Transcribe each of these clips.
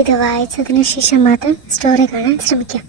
ഇത് വായിച്ചതിനു ശേഷം മാത്രം സ്റ്റോറി കാണാൻ ശ്രമിക്കാം.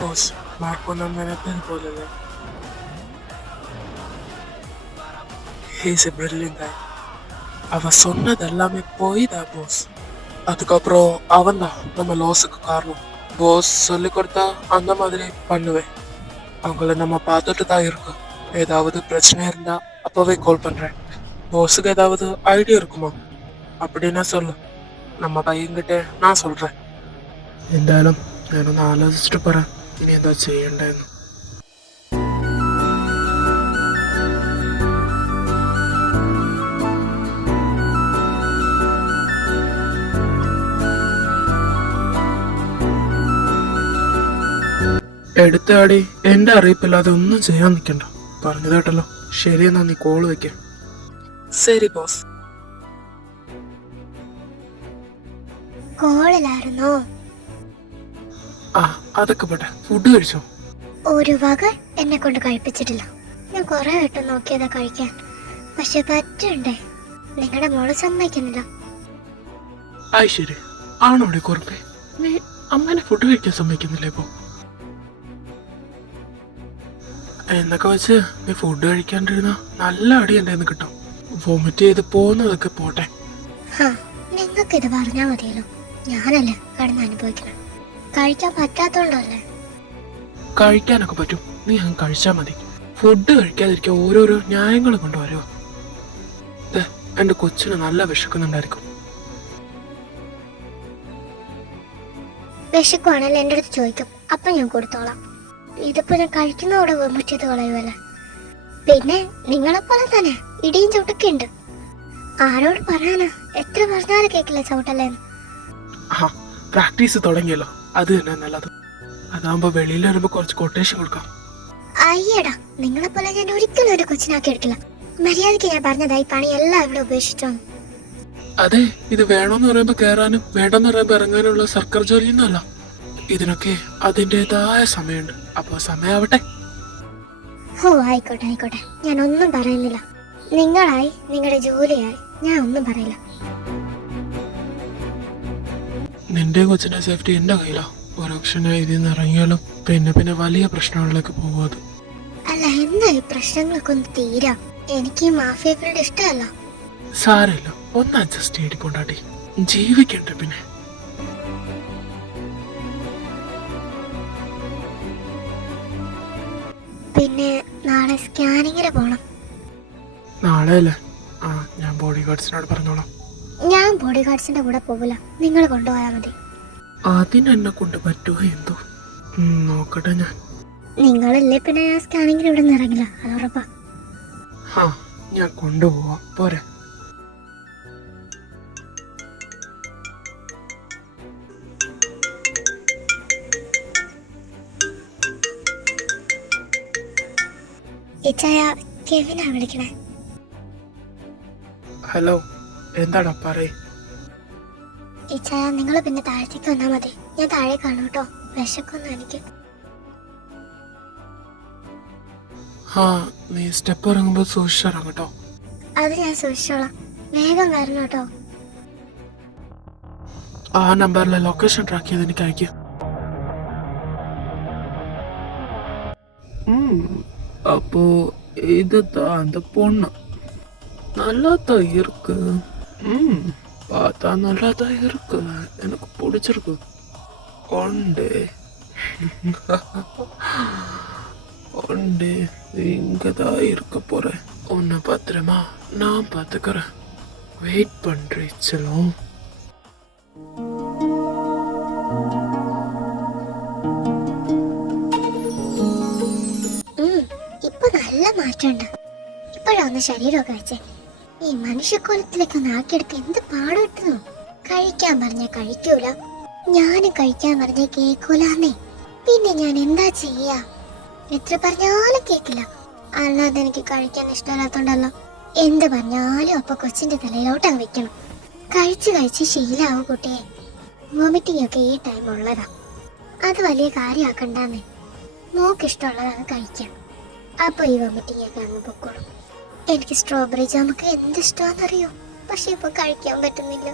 Boss, Marco non me ne perdona. He's a brilliant guy. அவன் சொன்னது எல்லாமே போய் தான் போஸ். அதுக்கப்புறம் அவன் தான் நம்ம லாஸுக்கு காரணம். போஸ் சொல்லி கொடுத்தா அந்த மாதிரி பண்ணுவேன். அவங்கள நம்ம பார்த்துட்டு தான் இருக்கோம். ஏதாவது பிரச்சனை இருந்தா அப்பவே கால் பண்றேன். போஸுக்கு ஏதாவது ஐடியா இருக்குமா அப்படின்னா சொல்லு. நம்ம பையன்கிட்ட நான் சொல்றேன். എന്തായാലും ഞാനൊന്ന് ആലോചിച്ചിട്ട് പറ ഇനി എന്താ ചെയ്യണ്ടെന്ന്. എടുത്താടി എന്റെ അറിയിപ്പില്ലാതെ ഒന്നും ചെയ്യാൻ നിൽക്കണ്ട. പറഞ്ഞു കേട്ടല്ലോ. ശരി, എന്നാ നീ കോള് വെക്ക. ശരി ബോസ്. കോളിലായിരുന്നോ? ആ, അതൊക്കെ പോട്ടെ. ഫുഡ് കഴിച്ചോ? ഒരു വക എന്നെ കൊണ്ട് കഴിപ്പിച്ചിട്ടില്ല. ഞാൻ കുറെ വട്ടം നോക്കിയതാ കഴിക്കാൻ, പക്ഷെ പറ്റണ്ടേ. നിങ്ങളുടെ മോള് സമ്മതിക്കുന്നില്ല. ആയി ശരി. ആണോടെ കുറുപ്പേ, നീ അമ്മനെ ഫുഡ് കഴിക്കാൻ സമ്മതിക്കുന്നില്ലേ ഇപ്പൊ? എന്നൊക്കെ വെച്ച് നീ ഫുഡ് കഴിക്കാണ്ടിരുന്ന നല്ല അടി എന്റെ കിട്ടും. വോമിറ്റ് ചെയ്ത് പോകുന്നതൊക്കെ പോട്ടെ. നിങ്ങൾക്ക് ഇത് പറഞ്ഞാ മതിയല്ലോ. ഞാനല്ലേ കടന്ന് അനുഭവിക്കണം. കഴിക്കാൻ പറ്റാത്തോണ്ടല്ലേ? കഴിക്കാനൊക്കെ പറ്റും. നീ അങ്ങ് കഴിച്ചാ മതി. ഫുഡ് കഴിക്കാതിരിക്കാൻ ഓരോരോ ന്യായങ്ങൾ കൊണ്ടുവരുമോ? എന്റെ കൊച്ചിന് നല്ല വിശക്കുന്നുണ്ടായിരിക്കും. വിശക്കുവാണല്ലോ എന്റെ അടുത്ത് ചോദിക്കും, അപ്പൊ ഞാൻ കൊടുത്തോളാം. ഇതിപ്പോ ഞാൻ കഴിക്കുന്നതോടെ വോമിറ്റ് ചെയ്ത് കളയുമല്ലേ. പിന്നെ നിങ്ങളെപ്പോലെ തന്നെ ഇടിയും ചവിട്ടൊക്കെ ഉണ്ട്. ആരോട് പറയാനാ? എത്ര പറഞ്ഞാലും കേക്കില്ല ചവിട്ടല്ലേന്ന്. പ്രാക്ടീസ് തുടങ്ങിയല്ലോ, അത് തന്നെ നല്ലത്. അതാകുമ്പോ വെളിയിൽ വരുമ്പോ കുറച്ച് കൊട്ടേഷൻ കൊടുക്കാം. അയ്യടാ, നിങ്ങളെ പോലെ ഞാൻ ഒരിക്കലും ഒരു കൊച്ചിനാക്കി എടുക്കില്ല. മര്യാദക്ക് ഞാൻ പറഞ്ഞതായി പണി എല്ലാം ഇവിടെ ഉപേക്ഷിച്ചോ. അതെ, ഇത് വേണമെന്ന് പറയുമ്പോ കയറാനും വേണ്ടെന്ന് പറയുമ്പോ ഇറങ്ങാനുള്ള സർക്കാർ ജോലിയൊന്നുമല്ല. ഇതിനൊക്കെ അതിൻ്റെതായ സമയമുണ്ട്. അപ്പൊ സമയാവട്ടെ. ആയിക്കോട്ടെ ആയിക്കോട്ടെ, ഞാൻ ഒന്നും പറയുന്നില്ല. നിങ്ങളായി, നിങ്ങളുടെ ജോലിയായി, ഞാൻ ഒന്നും പറയില്ല. നിന്റെ കൊച്ചിന്റെ സേഫ്റ്റി എന്റെ കയ്യിലാ. ഒരക്ഷനായി ഇതിൽ നിന്ന് ഇറങ്ങിയാലും പിന്നെ വലിയ പ്രശ്നങ്ങളിലേക്ക് പോകാത്. അല്ല, എന്താ ഈ പ്രശ്നങ്ങളൊക്കെ ഒന്ന് തീരാ? എനിക്ക് ഈ മാഫിയ ഫീൽഡ് ഇഷ്ടമല്ല. സാരമില്ല, ഒന്ന് അഡ്ജസ്റ്റ് ചെയ്തി കൊണ്ടാട്ടി. ജീവിക്കണ്ടേ പിന്നെ. പിന്നെ നാളെ സ്കാനിങ്ങിന് പോണം. നാളെ അല്ലേ? ആ, ഞാൻ ബോഡി ഗാർഡ്സിനോട് പറഞ്ഞോളാം. ഞാൻ ബോഡി ഗാർഡ്സിന്റെ കൂടെ പോകില്ല, നിങ്ങൾ കൊണ്ടുപോയാൽ മതി. അതിനെന്നെ കൊണ്ട് പറ്റുമോ എന്തോ, നോക്കട്ടെ ഞാൻ. നിങ്ങളില്ലേ പിന്നെ ഞാൻ സ്കാനിങ്ങിന് ഇവിടെ നിന്ന് ഇറങ്ങില്ല, അത് ഉറപ്പാ. ഞാൻ കൊണ്ടുപോവാം, പോരെ. ഇച്ചായ, കെവിനാ വിളിക്കണേ. ഹലോ, എന്താടാ പറയ്. ഇച്ചായ, നിങ്ങൾ പിന്നെ താഴത്തേക്ക് വന്നാ മതി. ഞാൻ താഴെ കാണും കേട്ടോ. വിശക്കൊന്നും എനിക്ക്. നീ സ്റ്റെപ്പ് ഇറങ്ങുമ്പോ സൂക്ഷിച്ചിറങ്ങും കേട്ടോ. അത് ഞാൻ സൂക്ഷിച്ചോളാം. വേഗം വരണം കേട്ടോ. ആ നമ്പറിലെ ലൊക്കേഷൻ ട്രാക്ക് ചെയ്ത് എനിക്ക് അയക്കുക. அப்போ இதுதான் அந்த பொண்ணு. நல்லாதான் இருக்கு. பார்த்தா நல்லாதான் இருக்கு. எனக்கு பிடிச்சிருக்கு. கொண்டு ஒண்டே இங்க தான் இருக்க போறேன். உன்னை பத்திரமா நான் பார்த்துக்கிறேன். வெயிட் பண்றேன் செல்லம். ഇപ്പൊ നല്ല മാറ്റമുണ്ട്. ഇപ്പോഴാണ് ശരീരമൊക്കെ വെച്ചേ. ഈ മനുഷ്യക്കോലത്തിലേക്ക് ഒന്ന് ആക്കിയെടുക്കാൻ എന്ത് പാടുപെട്ടുന്നു. കഴിക്കാൻ പറഞ്ഞ കഴിക്കൂല, ഞാനും കഴിക്കാൻ പറഞ്ഞ കേക്കൂലെന്നേ. പിന്നെ ഞാൻ എന്താ ചെയ്യാ? എത്ര പറഞ്ഞാലും കേക്കില്ല. അല്ലാതെ എനിക്ക് കഴിക്കാൻ ഇഷ്ടമില്ലാത്തോണ്ടല്ലോ എന്ത് പറഞ്ഞാലും അപ്പൊ കൊച്ചിന്റെ തലയിലോട്ട് അങ്ങ് വെക്കണം. കഴിച്ച് കഴിച്ച് ശീലാവും കുട്ടിയെ. വോമിറ്റിംഗ് ഒക്കെ ഈ ടൈം ഉള്ളതാ. അത് വലിയ കാര്യമാക്കണ്ടെന്നേ. മോക്ക് ഇഷ്ടമുള്ളതാണ് കഴിക്കാം. അപ്പൊ ഈ വോമിറ്റിംഗ് ഒക്കെ അങ്ങ് പൊക്കോളും. എനിക്ക് സ്ട്രോബെറി ജാമൊക്കെ എന്ത് ഇഷ്ടമാണെന്നറിയോ? പക്ഷെ ഇപ്പൊ കഴിക്കാൻ പറ്റുന്നില്ല.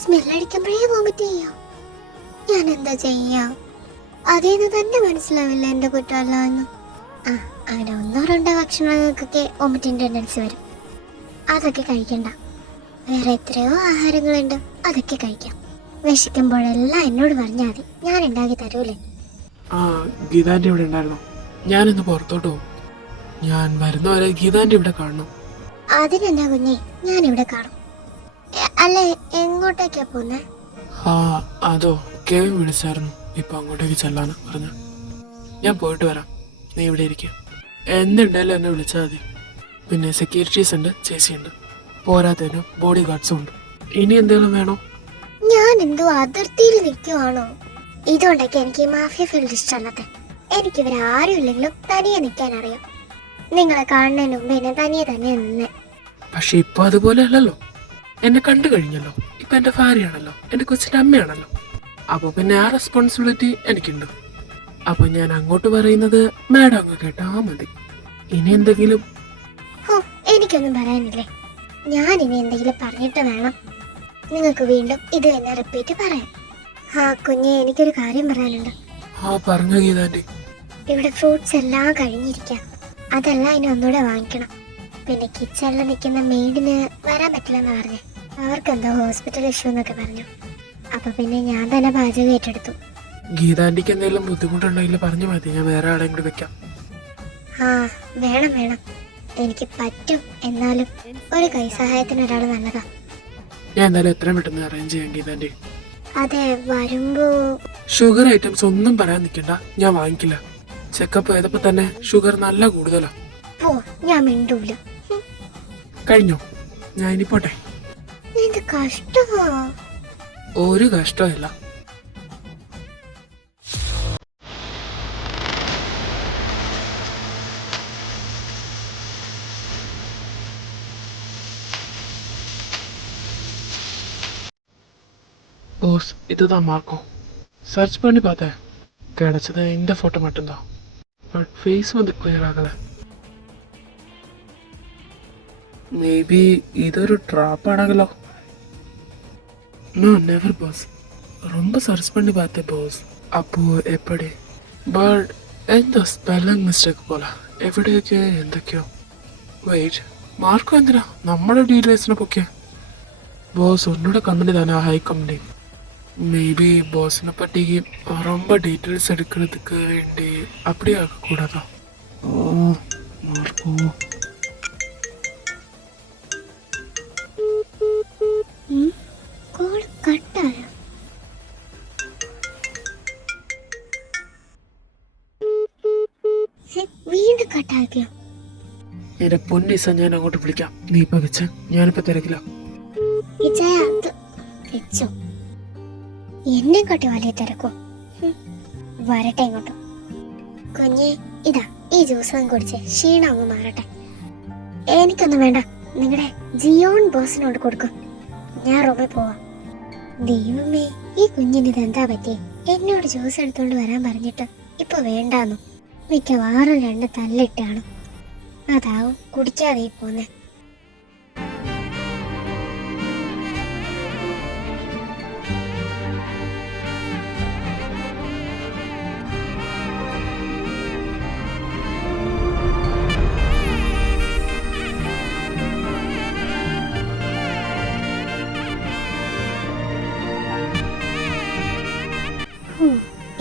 സ്മെല്ലടിക്കുമ്പോഴേ വോമിറ്റ് ചെയ്യാം. ഞാൻ എന്താ ചെയ്യാ? അതേന്ന് തന്നെ മനസ്സിലാവില്ല എന്റെ കുറ്റമല്ല എന്ന്. അങ്ങനെ ഒന്നോ രണ്ടോ ഭക്ഷണങ്ങൾക്കൊക്കെ വോമിറ്റിംഗ് ടെൻഡൻസി വരും. അതൊക്കെ കഴിക്കണ്ട. വേറെ എത്രയോ ആഹാരങ്ങളുണ്ട്, അതൊക്കെ കഴിക്കാം. വിശക്കുമ്പോഴെല്ലാം എന്നോട് പറഞ്ഞാൽ മതി, ഞാൻ ഉണ്ടാക്കി തരൂലേ. ഗീതാന്റെ ഇവിടെ ഉണ്ടായിരുന്നോ? ഞാനിന്ന് പുറത്തോട്ട് പോകും. ഞാൻ വരുന്നവരെ ഗീതാന്റെ ഇവിടെ കാണണം. അതിനെന്താ കുഞ്ഞെ, ഞാൻ ഇവിടെ കാണും. അല്ലേ, എങ്ങോട്ടേക്കാ പോന്നെ? അതോ കെവിൻ വിളിച്ചായിരുന്നു. ഇപ്പൊ അങ്ങോട്ടേക്ക് ചെല്ലാന്ന് പറഞ്ഞു. ഞാൻ പോയിട്ട് വരാം, നീ ഇവിടെ ഇരിക്കും. എന്തുണ്ടായാലും എന്നെ വിളിച്ചാൽ മതി. പിന്നെ സെക്യൂരിറ്റീസ് ഉണ്ട്, ചേച്ചിയുണ്ട്, പോരാത്തതിന് ബോഡി ഗാർഡ്സും ഉണ്ട്. ഇനി എന്തെങ്കിലും വേണോ? ഞാൻ എന്തോ അതിർത്തിയിൽ നിൽക്കുവാണോ? ഇതുകൊണ്ടൊക്കെ എനിക്ക് ഈ മാഫിയ ഫീൽഡ് ഇഷ്ടമല്ലാത്ത. എനിക്ക് ഇവരാരും ഇല്ലെങ്കിലും തനിയെ നിൽക്കാൻ അറിയാം. നിങ്ങളെ കാണുന്നതിന് മുമ്പ് എന്നെ തനിയെ തന്നെ നിന്നെ. പക്ഷെ ഇപ്പൊ അതുപോലെ അല്ലല്ലോ. എന്നെ കണ്ടു കഴിഞ്ഞല്ലോ. ഇപ്പൊ എന്റെ ഭാര്യയാണല്ലോ, എന്റെ കൊച്ചിന്റെ അമ്മയാണല്ലോ. അപ്പൊ പിന്നെ ആ റെസ്പോൺസിബിലിറ്റി എനിക്കുണ്ട്. അപ്പൊ ഞാൻ അങ്ങോട്ട് പറയുന്നത് മാഡം അങ്ങ് കേട്ടാ മതി. ഇനി എന്തെങ്കിലും? എനിക്കൊന്നും പറയാനില്ലേ. ഞാൻ ഇനി എന്തെങ്കിലും പറഞ്ഞിട്ട് വേണം നിങ്ങൾക്ക് വീണ്ടും ഇത് തന്നെ റിപ്പീറ്റ് പറയാം. കുഞ്ഞെ, എനിക്കൊരു കാര്യം പറയാനുണ്ട്. പറഞ്ഞു ഗീതാന്റി. ഇവിടെ ഫ്രൂട്ട്സ് എല്ലാം കഴിഞ്ഞിരിക്കാം. അതെല്ലാം ഇനി ഒന്നുകൂടെ വാങ്ങിക്കണം. പിന്നെ കിച്ചണിൽ നിൽക്കുന്ന മെയ്ഡിന് വരാൻ പറ്റില്ലെന്ന് പറഞ്ഞേ. അവർക്കെന്തോ ഹോസ്പിറ്റൽ ഇഷ്യൂ എന്നൊക്കെ പറഞ്ഞു. അപ്പൊ പിന്നെ ഞാൻ തന്നെ പാചകം ഏറ്റെടുത്തു. ഗീതാന്റിക്ക് എന്തെങ്കിലും ബുദ്ധിമുട്ടുണ്ടെങ്കിൽ പറഞ്ഞു മതി, ഞാൻ വേറെ ആളെയും കൂടി വെക്കാം. വേണം വേണം, എനിക്ക് പറ്റും. എന്നാലും ഒരു കൈസഹായത്തിന് ഒരാൾ നല്ലതാ. ഞാൻ എന്തായാലും എത്രയും പെട്ടെന്ന് അറേഞ്ച് ചെയ്യാം ഗീതാന്റി. അതെ, വരുമ്പോ ഷുഗർ ഐറ്റംസ് ഒന്നും പറയാൻ നിൽക്കണ്ട, ഞാൻ വാങ്ങിക്കില്ല. ചെക്കപ്പ് ചെയ്തപ്പോ തന്നെ ഷുഗർ നല്ല കൂടുതലാ. ഞാൻ മിണ്ടൂല. കഴിഞ്ഞോ? ഞാൻ ഇനി പോട്ടെ. എന്ത് കഷ്ടമാ. ഒരു കഷ്ടമില്ല. போஸ், இதுதான் மார்க்கோ. சர்ச் பண்ணி பார்த்தேன், கிடைச்சது இந்த ஃபோட்டோ மட்டும்தான். பட் ஃபேஸ் வந்து கிளியர் ஆகலை. மேபி ഇതൊരു ട്രാപ്പാണെങ്കിലോ? No never boss. ரொம்ப சர்ச் பண்ணி பார்த்தேன் பாஸ். அப்போ எப்படி? பட் എന്തോ സ്പെല്ലിംഗ് മിസ്റ്റേക്ക് പോലെ എവിടെയൊക്കെ എന്തൊക്കെയോ. വെയിറ്റ്, മാർക്കോ എന്തിനാ നമ്മുടെ ഡീറ്റെയിൽസിനെ പൊക്കെ? ബോസ് ഉന്നോட கம்பெனி தானே, ஹை கம்பெனி. மேபி பாஸினை பற்றி ரொம்ப டீட்டெயில்ஸ் எடுக்கிறதுக்கு வேண்டி அப்படி ஆகக்கூடாதா? மார்க்கோ വീണ്ടും കട്ടാക്കിയോ? എന്റെ പൊന്നീസ, ഞാൻ അങ്ങോട്ട് വിളിക്കാം. നീ ഇപ്പൊ വെച്ച, ഞാനിപ്പോ തിരക്കില്ല. എന്നെ ഇങ്ങോട്ട് വലിയ തിരക്കോ? വരട്ടെ ഇങ്ങോട്ട്. കുഞ്ഞെ, ഇതാ ഈ ജ്യൂസ് കുടിച്ച് ക്ഷീണം അങ്ങ് മാറട്ടെ. എനിക്കൊന്നും വേണ്ട, നിങ്ങളുടെ ജിയോൺ ബോസിനോട് കൊടുക്കും. ഞാൻ റൂമിൽ പോവാം. ദൈവമേ, ഈ കുഞ്ഞിന് ഇതെന്താ പറ്റിയേ? എന്നോട് ജ്യൂസ് എടുത്തോണ്ട് വരാൻ പറഞ്ഞിട്ട് ഇപ്പൊ വേണ്ടാന്നു. മിക്കവാറും 2 തല്ലിട്ടാണ്. അതാവും കുടിക്കാതെ പോന്നെ.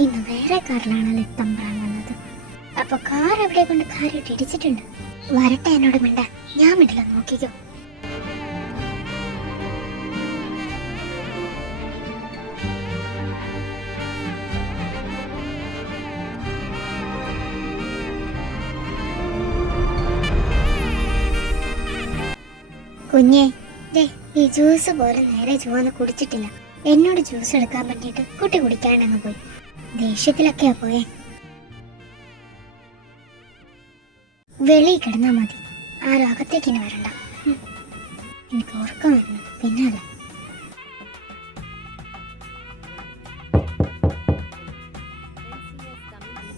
ഇന്ന് വേറെ കാറിലാണല്ലോ തമ്പ്രാൻ വന്നത്. അപ്പൊ കാർ എവിടെ കൊണ്ട് കാര്യമായിട്ട് ഇടിച്ചിട്ടുണ്ട്. വരട്ടെ, എന്നോട് മിണ്ട. ഞാൻ മിണ്ടില്ല, നോക്കിക്കോ. കുഞ്ഞേ, ദേ ഈ ജ്യൂസ് പോലെ നേരെ ചുവന്ന് കുടിച്ചിട്ടില്ല. എന്നോട് ജ്യൂസ് എടുക്കാൻ പറ്റിയിട്ട് കുട്ടി കുടിക്കാണ്ടങ്ങ് പോയി. ദേഷ്യത്തിലൊക്കെയാ പോയെ. വെളിയിൽ കിടന്നാ മതി, ആരും അകത്തേക്ക് ഇനി വരണ്ട. എനിക്ക് ഉറക്കം വരണം, പിന്നല്ല.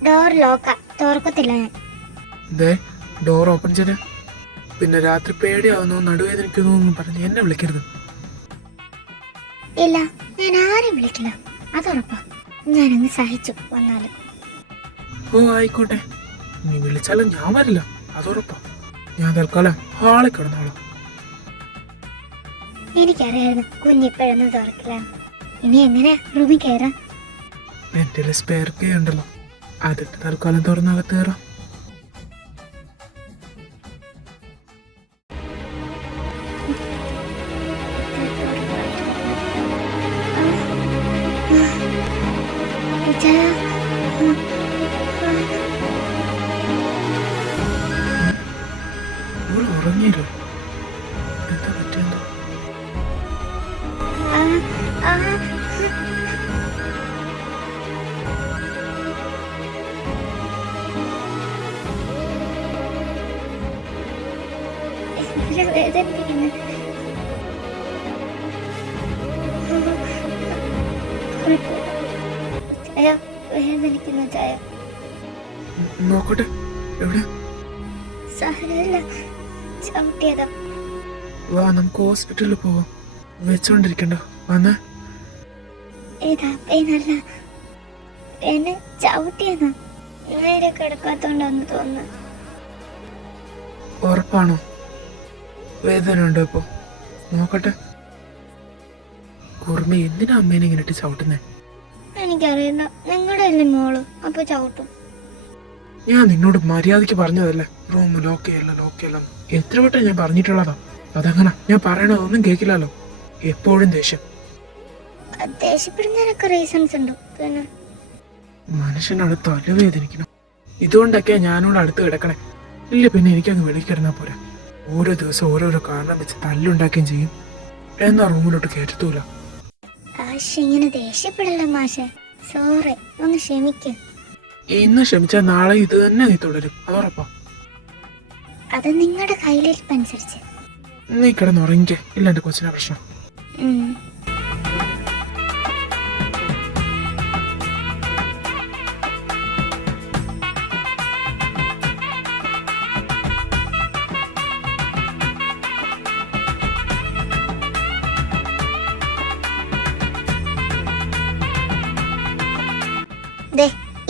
ഡോർ ലോക്കാ, തുറക്കത്തില്ല ഞാൻ. ഡോർ ഓപ്പൺ ചെയ്തേ. പിന്നെ രാത്രി പേടിയാവുന്നു, നടുവേദനിക്കുന്നു എന്ന് പറഞ്ഞ് എന്നെ വിളിക്കരുത്. ഇല്ല, ഞാൻ ആരെയും വിളിക്കില്ല, അതുറപ്പാ. ഞാനങ്ങ് സഹിച്ചു വന്നാലും. ഓ ആയിക്കോട്ടെ, നീ വിളിച്ചാലും ഞാൻ വരില്ല, അതുറപ്പാ. ഞാൻ തൽക്കാലം ഹാളിൽ കിടന്നോളാം. എനിക്കറിയായിരുന്നു കുഞ്ഞിപ്പോഴൊന്നും തുറക്കില്ല. ഇനി എങ്ങനെ റൂമിൽ കയറാം? എന്റെ സ്പെയർ കീ ഉണ്ടല്ലോ, അതിട്ട് തൽക്കാലം തുറന്നകത്ത് കയറാം. ഉറങ്ങിയില്ലോ? എന്താ പറ്റിയെന്തോ? വേദനിക്കുന്ന ചായ നോക്കട്ടെ, എവിടെ? സാരമില്ല, ചവിട്ടിയതാ. വാ, നമുക്ക് ഹോസ്പിറ്റലിൽ പോവാം. വെച്ചോണ്ടിരിക്കണ്ട, വന്നേ. ഇതാ പെയിനല്ല, എന്നെ ചവിട്ടിയതാ. നേരെ കിടക്കാത്തോണ്ടെന്ന് തോന്നുന്നു. ഉറപ്പാണോ? വേദന ഉണ്ടോ ഇപ്പൊ? നോക്കട്ടെ. കുറുമ എന്തിനാ അമ്മേനെ ഇങ്ങനെ ഇട്ട് ചവിട്ടുന്നേ? എനിക്കറിയില്ല, നിങ്ങളുടെ അല്ലേ മോള്, അപ്പൊ ചവിട്ടും. ഞാൻ നിന്നോട് മര്യാദക്ക് പറഞ്ഞതല്ലേ റൂം ലോക്ക് ചെയ്യല്ല. എത്ര വട്ടം ഞാൻ പറഞ്ഞിട്ടുള്ളതാ. അതങ്ങനെ ഞാൻ പറയണതൊന്നും കേൾക്കില്ലല്ലോ. എപ്പോഴും ദേഷ്യം. ദേഷ്യപ്പെടുന്നതിനൊക്കെ റീസൺസ് ഉണ്ട്. പിന്നെ മനുഷ്യനോട് തലവേദനിക്കണം. ഇതുകൊണ്ടൊക്കെ ഞാനോട് അടുത്ത് കിടക്കണേ. ഇല്ല പിന്നെ എനിക്കങ്ങ് വെളിക്കിടന്നാ പോരാ. ഓരോ ദിവസം ഓരോരോ കാരണം വെച്ച് തല്ലുണ്ടാക്കുകയും ചെയ്യും. എന്നാ റൂമിലോട്ട് കയറ്റത്തൂല. ഇങ്ങനെ ദേഷ്യപ്പെടല്ല മാഷെ. സോറി, ഒന്ന് ക്ഷമിക്കും. ഇന്ന് ക്ഷമിച്ചാൽ നാളെ ഇത് തന്നെ നീ തുടരും, അതുറപ്പാ. അത് നിങ്ങളുടെ കയ്യിലിരിപ്പനുസരിച്ച്. നീ കിടന്നുറങ്ങിക്കേ, ഇല്ല എന്റെ കൊച്ചിനെ പ്രശ്നം.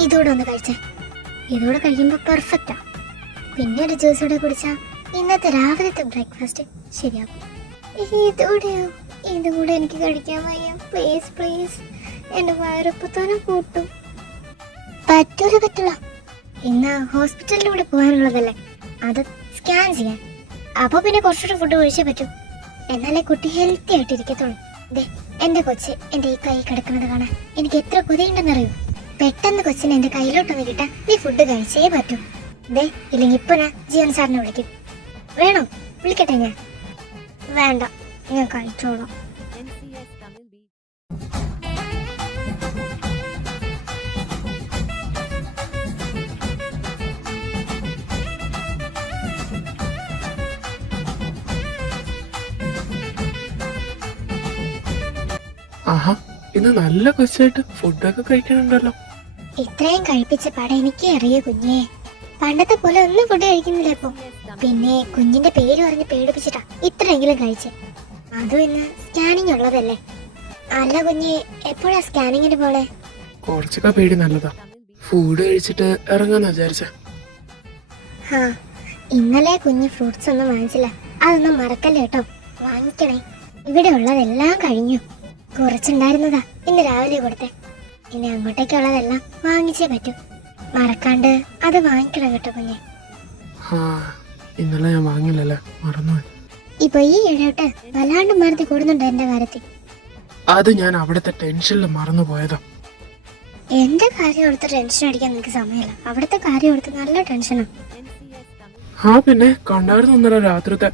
ഇതൂടെ ഒന്ന് കഴിച്ചേ. ഇതൂടെ കഴിയുമ്പോ പെർഫെക്റ്റാ. പിന്നെ ഒരു ജ്യൂസ് കൂടെ കുടിച്ചാ ഇന്നത്തെ രാവിലത്തെ ബ്രേക്ക്ഫാസ്റ്റ് ശരിയാക്കും. ഇതും കൂടെ എനിക്ക് കഴിക്കാൻ വയ്യ. പ്ലീസ് പ്ലീസ്, എന്റെ വയറിപ്പോ തന്നെ കൂട്ടും. പറ്റൂല. ഇന്ന് ഹോസ്പിറ്റലിലൂടെ പോകാനുള്ളതല്ലേ, അത് സ്കാൻ ചെയ്യാൻ. അപ്പൊ പിന്നെ കുറച്ചുകൂടെ ഫുഡ് കഴിച്ചേ പറ്റൂ. എന്നാലേ കുട്ടി ഹെൽത്തി ആയിട്ടിരിക്കത്തുള്ളൂ. എന്റെ കൊച്ച് എന്റെ ഈ കൈ കിടക്കുന്നത് കാണാൻ എനിക്ക് എത്ര കൊതിയുണ്ടെന്നറിയൂ. പെട്ടെന്ന് കൊച്ചിനെ എന്റെ കയ്യിലോട്ടൊന്ന് കിട്ടാൻ നീ ഫുഡ് കഴിച്ചേ പറ്റൂ. ഇല്ലെങ്കിൽ ഇപ്പൊ ഞാൻ ജീവൻ സാറിനെ വിളിക്കും. വേണോ? വിളിക്കട്ടെ ഞാൻ? വേണ്ട, ഞാൻ കഴിച്ചോളാം. ആഹാ, ഇന്ന് നല്ല കൊച്ചായിട്ട് ഫുഡൊക്കെ കഴിക്കണുണ്ടല്ലോ. ഇത്രയും കഴിപ്പിച്ച പടം എനിക്ക് അറിയൂ കുഞ്ഞേ. പണ്ടത്തെ പോലെ ഒന്നും ഫുഡ് കഴിക്കുന്നില്ല ഇപ്പൊ. പിന്നെ കുഞ്ഞിന്റെ പേര് പറഞ്ഞ് പേടിപ്പിച്ചിട്ടാ ഇത്രയെങ്കിലും കഴിച്ച്. അതും ഇന്ന് സ്കാനിങ് ഉള്ളതല്ലേ. അല്ല കുഞ്ഞെ, എപ്പോഴാ സ്കാനിങ്ങിന് പോലെ? കുറച്ചൊക്കെ പേടി നല്ലതാ. ഫുഡ് കഴിച്ചിട്ട് ഇറങ്ങാന്ന് വിചാരിച്ച. ഇന്നലെ കുഞ്ഞ് ഫ്രൂട്ട്സ് ഒന്നും വാങ്ങിച്ചില്ല. അതൊന്നും മറക്കല്ലേ കേട്ടോ, വാങ്ങിക്കണേ. ഇവിടെ ഉള്ളതെല്ലാം കഴിഞ്ഞു. കുറച്ചുണ്ടായിരുന്നതാ ഇന്ന് രാവിലെ കൊടുത്തേ. ഇനി അങ്ങോട്ടേക്കുള്ളതെല്ലാം വാങ്ങിച്ചേ പറ്റൂ. മറക്കാണ്ട് അത് വാങ്ങിക്കണം കേട്ടോ കുഞ്ഞെ. ആ ഇന്നലെ ഞാൻ വാങ്ങില്ലല്ലേ, മറന്നുപോയി. ഇപ്പൊ ഈ ഇടയോട്ട് വല്ലാണ്ട് മറുതി കൂടുന്നുണ്ട് എന്റെ കാര്യത്തിൽ. അത് ഞാൻ അവിടുത്തെ ടെൻഷനിൽ മറന്നുപോയതാ. എന്റെ കാര്യം ഓർത്ത് ടെൻഷൻ അടിക്കാൻ നിനക്ക് സമയമില്ല. അവിടുത്തെ കാര്യം ഓർത്ത് നല്ല ടെൻഷനാ. ആ പിന്നെ കണ്ടായിരുന്നു ഇന്നലെ രാത്രിത്തെ.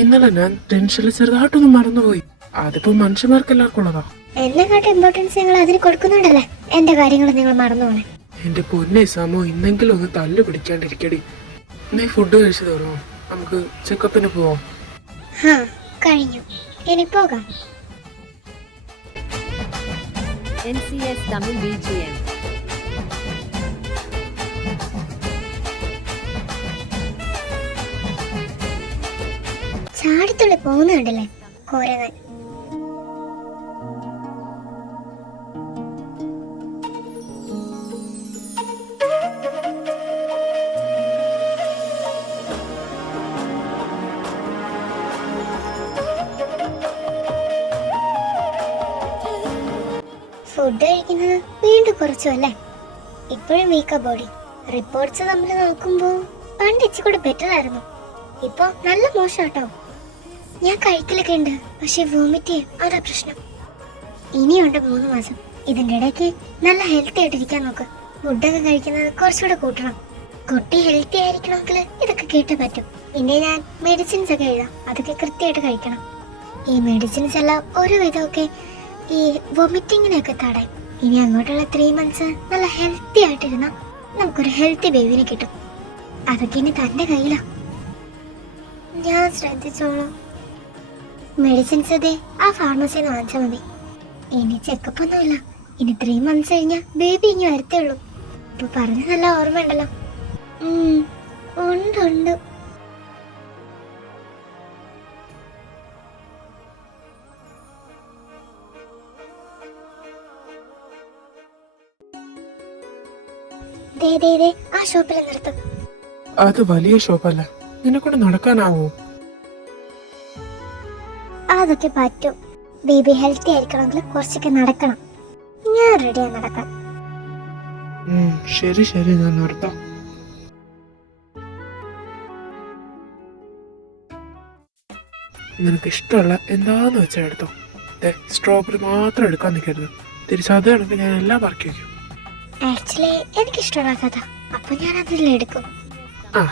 ഇന്നലെ ഞാൻ ടെൻഷനിൽ ചെറുതായിട്ടൊന്ന് മറന്നുപോയി. അതിപ്പോ മനുഷ്യന്മാർക്ക് എല്ലാവർക്കും ഉള്ളതാ. എന്നെക്കാട്ട് ഇമ്പോർട്ടൻസ് നിങ്ങൾ അതിന് കൊടുക്കുന്നുണ്ടല്ലേ. എന്റെ കാര്യങ്ങൾ നിങ്ങൾ മറന്നു പോണേ. എന്റെ പൊന്നെ സമോ, ഇന്നെങ്കിലും ഒന്ന് തല്ലു പിടിക്കാണ്ടിരിക്കടി. നീ ഫുഡ് കഴിച്ചു തരുമോ? നമുക്ക് ചെക്കപ്പിന് പോവാം. ഹാ കഴിഞ്ഞു, ഇനി പോകാം. NCS Tamil BGM. ചാടിത്തുള്ളി പോകുന്ന കണ്ടില്ലേ കോരങ്ങൻ. ഫുഡ് കഴിക്കുന്നത് വീണ്ടും കുറച്ചു അല്ലേ? ഇപ്പോഴും വീക്കാ ബോഡി. റിപ്പോർട്ട്സ് നമ്മൾ നോക്കുമ്പോ പണ്ട് ഇച്ചിരി കൂടെ ബെറ്റർ ആയിരുന്നു. ഇപ്പൊ നല്ല മോശം കേട്ടോ. ഞാൻ കഴിക്കലൊക്കെ ഉണ്ട്, പക്ഷെ വോമിറ്റ് ചെയ്യും, അതാ പ്രശ്നം. ഇനിയുണ്ട് 3 മാസം. ഇതിന്റെ ഇടയ്ക്ക് നല്ല ഹെൽത്തി ആയിട്ടിരിക്കാൻ നോക്ക്. ഫുഡൊക്കെ കഴിക്കുന്നത് കുറച്ചുകൂടെ കൂട്ടണം. കുട്ടി ഹെൽത്തി ആയിരിക്കണമെങ്കിൽ ഇതൊക്കെ കേട്ടേ പറ്റും. പിന്നെ ഞാൻ മെഡിസിൻസ് ഒക്കെ എഴുതാം, അതൊക്കെ കൃത്യമായിട്ട് കഴിക്കണം. ഈ മെഡിസിൻസ് എല്ലാം ഒരു വിധമൊക്കെ ഈ വൊമിറ്റിങ്ങിനെയൊക്കെ തടയും. ഇനി അങ്ങോട്ടുള്ള 3 മന്ത്സ് നല്ല ഹെൽത്തി ആയിട്ടിരുന്ന നമുക്കൊരു ഹെൽത്തി ബേബിനെ കിട്ടും. അതൊക്കെ ഇനി തന്റെ കയ്യിലാ. ഞാൻ ശ്രദ്ധിച്ചോളൂ. മെഡിസിൻസ് അതെ ആ ഫാർമസിന്ന് വാങ്ങിച്ചാൽ മതി. ഇനി ചെക്കപ്പ് ഒന്നുമില്ല. ഇനി 3 മന്ത്സ് കഴിഞ്ഞാൽ ബേബി ഇനി വരത്തേ ഉള്ളൂ. ഇപ്പൊ പറഞ്ഞ നല്ല ഓർമ്മ ഉണ്ടല്ലോ. ഉണ്ട്. ആ ഷോപ്പിൽ നിർത്തും. അത് വലിയ ഷോപ്പല്ലേ, നിന്നെക്കൊണ്ട് നടക്കാനാവോ? അതൊക്കെ പറ്റും. ബേബി ഹെൽത്തി ആയിരിക്കണമെങ്കിൽ കുറച്ചൊക്കെ നടക്കണം. ഞാൻ റെഡിയാ നടക്കാൻ. ശരി ശരി, ഞാൻ നിർത്താം. നിനക്ക് ഇഷ്ടമുള്ള എന്താന്ന് വെച്ചാൽ എടുത്തോ. സ്ട്രോബെറി മാത്രം എടുക്കാൻ നിൽക്കരുത്. തിരിച്ചത് കണക്ക് ഞാൻ എല്ലാം പറക്കി വയ്ക്കും. ആക്ച്വലി എനിക്കിഷ്ടമുള്ള കഥ, അപ്പൊ ഞാൻ അതിലെടുക്കും. ആ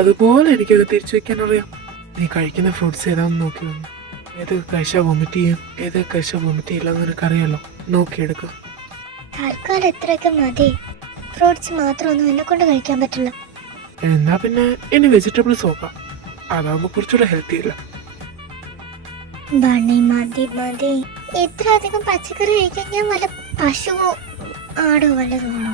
അതുപോലെ എനിക്കത് തിരിച്ചു വെക്കാൻ അറിയാം. നീ കഴിക്കുന്ന ഫ്രൂട്ട്സ് ഏതാന്ന് നോക്കി വന്നു. ഏത് കഴിച്ചാൽ വൊമിറ്റ് ചെയ്യും, ഏത് കഴിച്ചാൽ വൊമിറ്റ് ചെയ്യില്ല എന്ന് നിനക്കറിയാലോ. നോക്കിയെടുക്കുക. തൽക്കാലം എത്രയൊക്കെ മതി. ഫ്രൂട്ട്സ് മാത്രമൊന്നും എന്നെ കൊണ്ട് കഴിക്കാൻ പറ്റില്ല. എന്നാ പിന്നെ ഇനി വെജിറ്റബിൾസ് നോക്കാം. അതാകുമ്പോ കുറച്ചുകൂടെ ഹെൽത്തി അല്ല. ബണ്ണി മതി. ഇത്ര അധികം പച്ചക്കറി കഴിക്കാൻ ഞാൻ വല്ല പശുവോ ആടോ വല്ലതുമാണോ?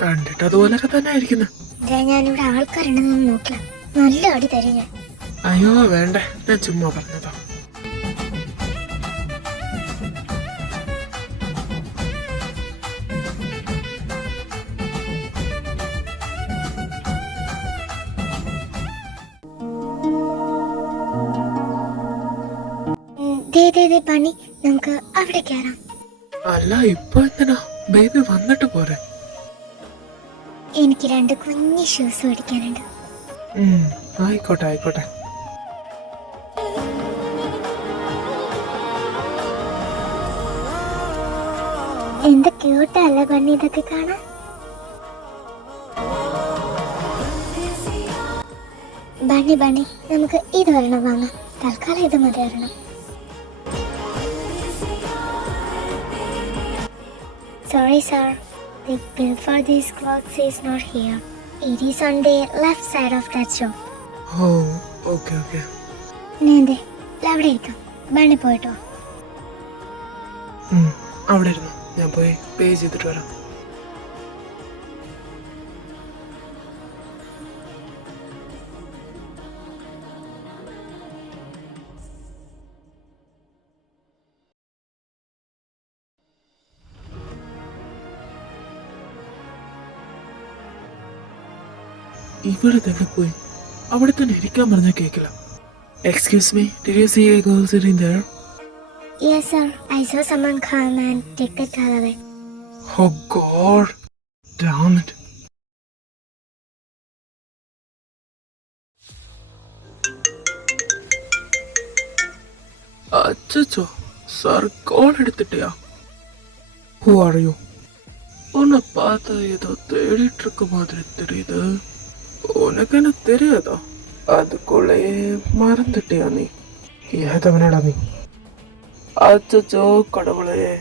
കണ്ടിട്ട് അതുപോലൊക്കെ തന്നെ ആയിരിക്കുന്നു. ഞാനിവിടെ ആൾക്കാരുണ്ടെന്നൊന്നും നോക്കില്ല. നല്ല അടി തരും ഞാൻ. അയ്യോ വേണ്ടേ, ഞാൻ ചുമ്മാ പറഞ്ഞതാ. പണി, നമുക്ക് അവിടെ കയറാം. അല്ല ഇപ്പൊ എന്തിനാ? ബേബി വന്നിട്ട് പോരെ. എനിക്ക് 2 കുഞ്ഞു ഷൂസ് മേടിക്കാനുണ്ട്. ആയിക്കോട്ടെ. എന്ത് ക്യൂട്ടല്ലേ ബണ്ണി ഇതൊക്കെ കാണാൻ. ബണ്ണി നമുക്ക് ഇത് വരണം വാങ്ങാം. തൽക്കാലം ഇത് മതി വരണം. Sorry sir, the bill for these clothes is not here. It is on the left side of that shop. Okay. നേരെ അവിടെ ഇരിക്കാം. ബണ്ണി പോയിട്ടോ. അവിടെ ഇരുന്നു, ഞാൻ പോയി പേ ചെയ്തിട്ട് വരാം. ഇവിടെ തന്നെ പോയി അവിടെ തന്നെ ഇരിക്കാൻ പറഞ്ഞാൽ കേൾക്കില്ല. Excuse me, did you see a girl sitting there? Yes sir, I saw someone come and take the car away. Oh God, damn it. அச்சோ சார் கால் எடுத்துட்டியா? Who are you? உன்னை பார்த்தா ஏதோ தேடிட்டு இருக்க மாதிரி தெரியுது. உனக்கு என்ன தெரியாதா? அதுக்குள்ளேயே மறந்துட்டியா நீ? ஏதவனடா நீ? அச்சோ கடவுளே,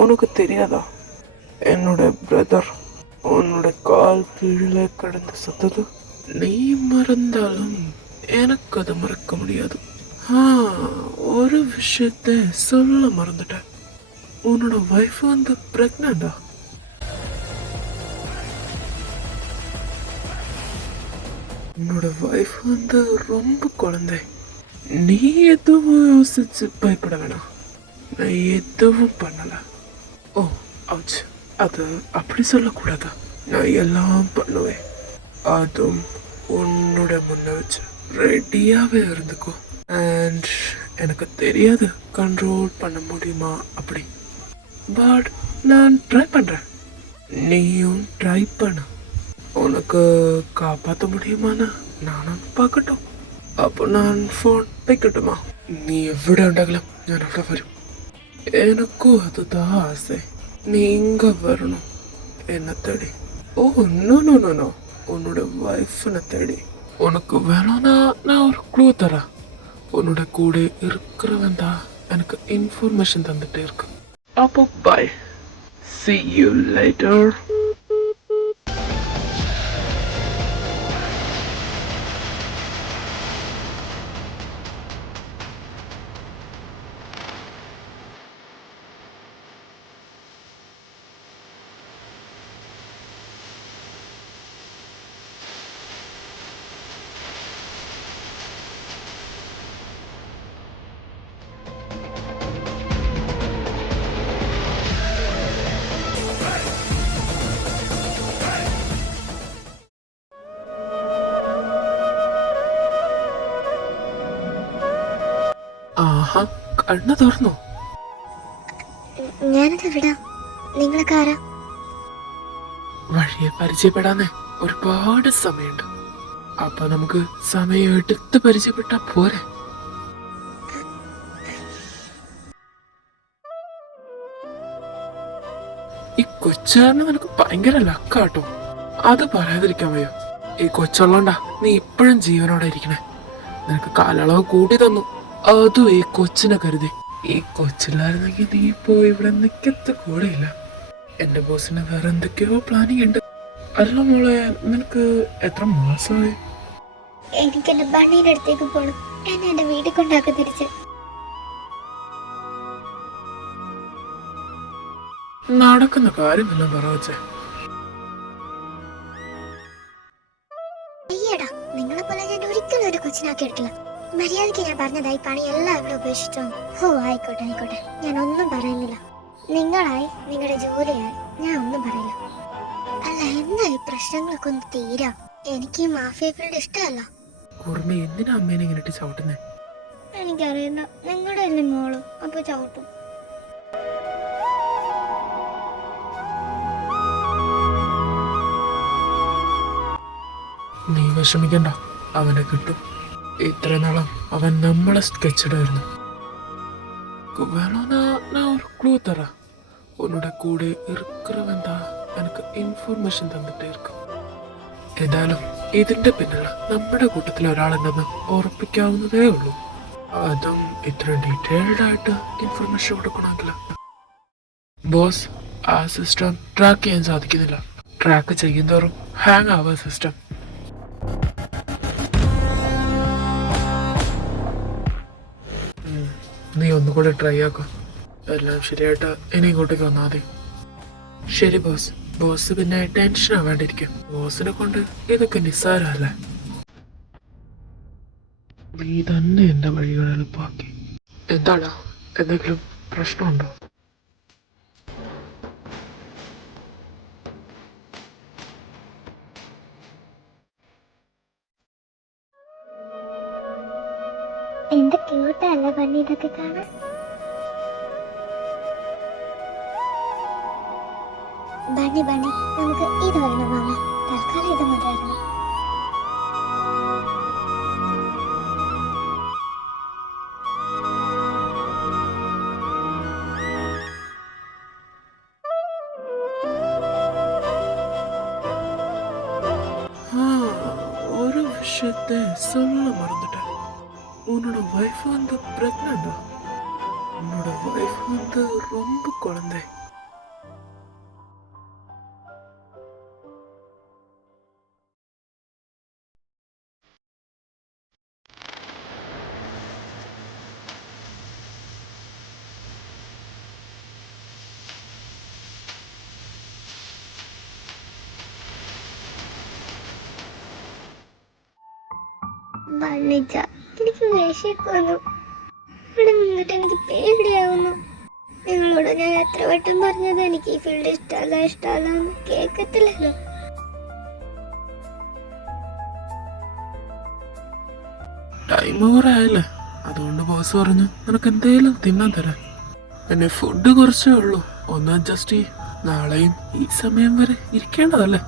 உனக்கு தெரியாதா? என்னோட பிரதர் உன்னோட கால் கீழே கடந்து சத்தது. நீ மறந்தாலும் எனக்கு அதை மறக்க முடியாது. ஒரு விஷயத்த சொல்ல மறந்துட்டேன். உன்னோட வைஃப் வந்து பிரெக்னண்டா? உன்னோட வைஃப் வந்து ரொம்ப குழந்தை. நீ எதுவும் யோசிச்சு பயப்பட வேணாம். நான் எதுவும் பண்ணல. ஓ ஆச்சு, அது அப்படி சொல்லக்கூடாதா? நான் எல்லாம் பண்ணுவேன். அதுவும் உன்னோட முன்ன வச்சு ரெடியாகவே இருந்துக்கோ. அண்ட் எனக்கு தெரியாது கண்ட்ரோல் பண்ண முடியுமா அப்படி. பட் நான் ட்ரை பண்ணுறேன். நீயும் ட்ரை பண்ண. உனக்கு காப்பாற்ற முடியுமான்னு நானும் பார்க்கட்டும். அப்போ நான் ഫോൺ വെക്കട്ടുമാ? നീ എവിടെ ഉണ്ടെങ്കിലും ഞാൻ അവിടെ വരും. എനിക്കും അതുതാ ആസ. നീ ഇങ്ങ വരണം എന്നെ തേടി. Oh no no no no, உன்னோட வைஃப்னை தேடி. உனக்கு வேணும்னா நான் ஒரு க்ளூ தரேன். உன்னோட கூட இருக்கிறவன் தான் எனக்கு இன்ஃபர்மேஷன் தந்துட்டே இருக்கு. அப்போ பாய், see you later. ആഹാ, കണ്ണു തുറന്നു. ഞാനത് വിടാം. നിങ്ങളൊക്കെ ആരാ? വഴിയെ പരിചയപ്പെടാന്നേ ഒരുപാട് സമയമുണ്ട്. അപ്പൊ നമുക്ക് സമയം എടുത്ത് പരിചയപ്പെട്ടാ പോരെ? ഈ കൊച്ചാറിന് നിനക്ക് ഭയങ്കര ലക്കാട്ടോ. അത് പറയാതിരിക്കാൻ വയ്യോ. ഈ കൊച്ചുള്ളോണ്ടാ നീ ഇപ്പോഴും ജീവനോടെ ഇരിക്കണേ. നിനക്ക് കാലയളവ് കൂട്ടി തന്നു, അതും ഈ കൊച്ചിനെ കരുതി. ഈ കൊച്ചില്ലായിരുന്നെങ്കിൽ നീ ഇപ്പോ ഇവിടെ നിക്കത്ത് കൂടെയില്ല. എന്റെ ബോസിന് വേറെ എന്തൊക്കെയോ പ്ലാനിങ് ഉണ്ട്. അല്ല മോളെ, നിനക്ക് എത്ര മാസമായി? എനിക്ക് എന്റെ ബണ്ണീന്റെ അടുത്തേക്ക് പോകണം. എന്നെ എന്റെ വീട്ടിൽ കൊണ്ടാക്കി തിരിച്ച്. നടക്കുന്ന കാര്യമെല്ലാം പറ വച്ചേ. അയ്യടാ, നിങ്ങളെ പോലെ ഞാൻ ഒരിക്കലും ഒരു കൊച്ചിനാക്കി എടുക്കില്ല. മര്യാദയ്ക്ക് ഞാൻ പറഞ്ഞതായി പണിയെല്ലാം ഇവിടെ ഉപേക്ഷിച്ചോ. ഓ ആയിക്കോട്ടെ ആയിക്കോട്ടെ, ഞാൻ ഒന്നും പറയുന്നില്ല. നിങ്ങളായി നിങ്ങളുടെ ജോലിയായി ഞാൻ ഒന്നും പറയില്ല. അല്ല, എന്താ ഈ പ്രശ്നങ്ങളൊക്കെ ഒന്ന് തീരാ? എനിക്ക് ഈ മാഫിയ ഫീൽഡ് ഇഷ്ടമല്ല. കുറുമ എന്തിനാ അമ്മേനെ ഇങ്ങനെ ഇട്ട് ചവിട്ടുന്നേ? എനിക്കറിയില്ല, നിങ്ങളുടെ അല്ലേ മോള്, അപ്പൊ ചവിട്ടും. നീ വിഷമിക്കണ്ട, അവനെ കിട്ടും. ഇത്ര നാളും അവൻ നമ്മളെ സ്കെച്ചിടായിരുന്നു. വേണോന്നാ ഞാൻ ഒരു ക്ലൂ തരാം. ഉന്നോட கூட இருக்கிறவன் தான் எனக்கு ഇൻഫർമേഷൻ തന്നിട്ടേ ഇരിക്കും. ഏതായാലും ഇതിന്റെ പിന്നിൽ നമ്മുടെ കൂട്ടത്തിൽ ഒരാളുണ്ടെന്ന് ഉറപ്പിക്കാവുന്നതേ ഉള്ളൂ. അതും ഇത്ര ഡീറ്റെയിൽഡ് ആയിട്ട് ഇൻഫർമേഷൻ കൊടുക്കണമെങ്കിൽ. ബോസ്, ആ സിസ്റ്റം ട്രാക്ക് ചെയ്യാൻ സാധിക്കുന്നില്ല. ട്രാക്ക് ചെയ്യുന്തോറും ഹാങ് ആവുക സിസ്റ്റം. നീ ഒന്നുകൂടെ ട്രൈ ആക്കും. എല്ലാം ശരിയായിട്ട് ഇനി ഇങ്ങോട്ടേക്ക് വന്നാൽ മതി. ശരി ബോസ്. ബോസ് പിന്നെ ടെൻഷൻ ആവാണ്ടിരിക്കും. ബോസിനെ കൊണ്ട് ഇതൊക്കെ നിസ്സാരമല്ലേ. നീ തന്നെ എന്റെ വഴികൾ എളുപ്പമാക്കി. എന്താടാ, എന്തെങ്കിലും പ്രശ്നമുണ്ടോ? എന്ത് ക്യൂട്ടല്ല പണി ഇതൊക്കെ കാണാൻ. ബണ്ണി ബണ്ണി നമുക്ക് ഇതൊരെണ്ണം വാങ്ങാം. തൽക്കാലം ഇത് മതിയായിരുന്നു. ஒரு விஷயத்தை சொல்ல மறந்துட்டேன். உன்னோட வைஃப் வந்து பிரெக்னண்டா? உன்னோட வைஃப் வந்து ரொம்ப குழந்தை. ബണ്ണിച്ച, എനിക്ക് വിശക്കുന്നു. ഇവിടെ നിന്നിട്ട് എനിക്ക് പേടിയാവുന്നു. നിങ്ങളോട് ഞാൻ എത്ര വട്ടം പറഞ്ഞത് എനിക്ക് ഈ ഫീൽഡ് ഇഷ്ടമല്ല എന്ന് കേൾക്കത്തില്ലല്ലോ. ടൈം ഓവറായല്ലേ, അതുകൊണ്ട് ബോസ് പറഞ്ഞു നിനക്ക് എന്തേലും തിന്നാൻ തരാം. പിന്നെ ഫുഡ് കുറച്ചേ ഉള്ളൂ, ഒന്ന് അഡ്ജസ്റ്റ് ചെയ്യും. നാളെയും ഈ സമയം വരെ ഇരിക്കേണ്ടതല്ലേ,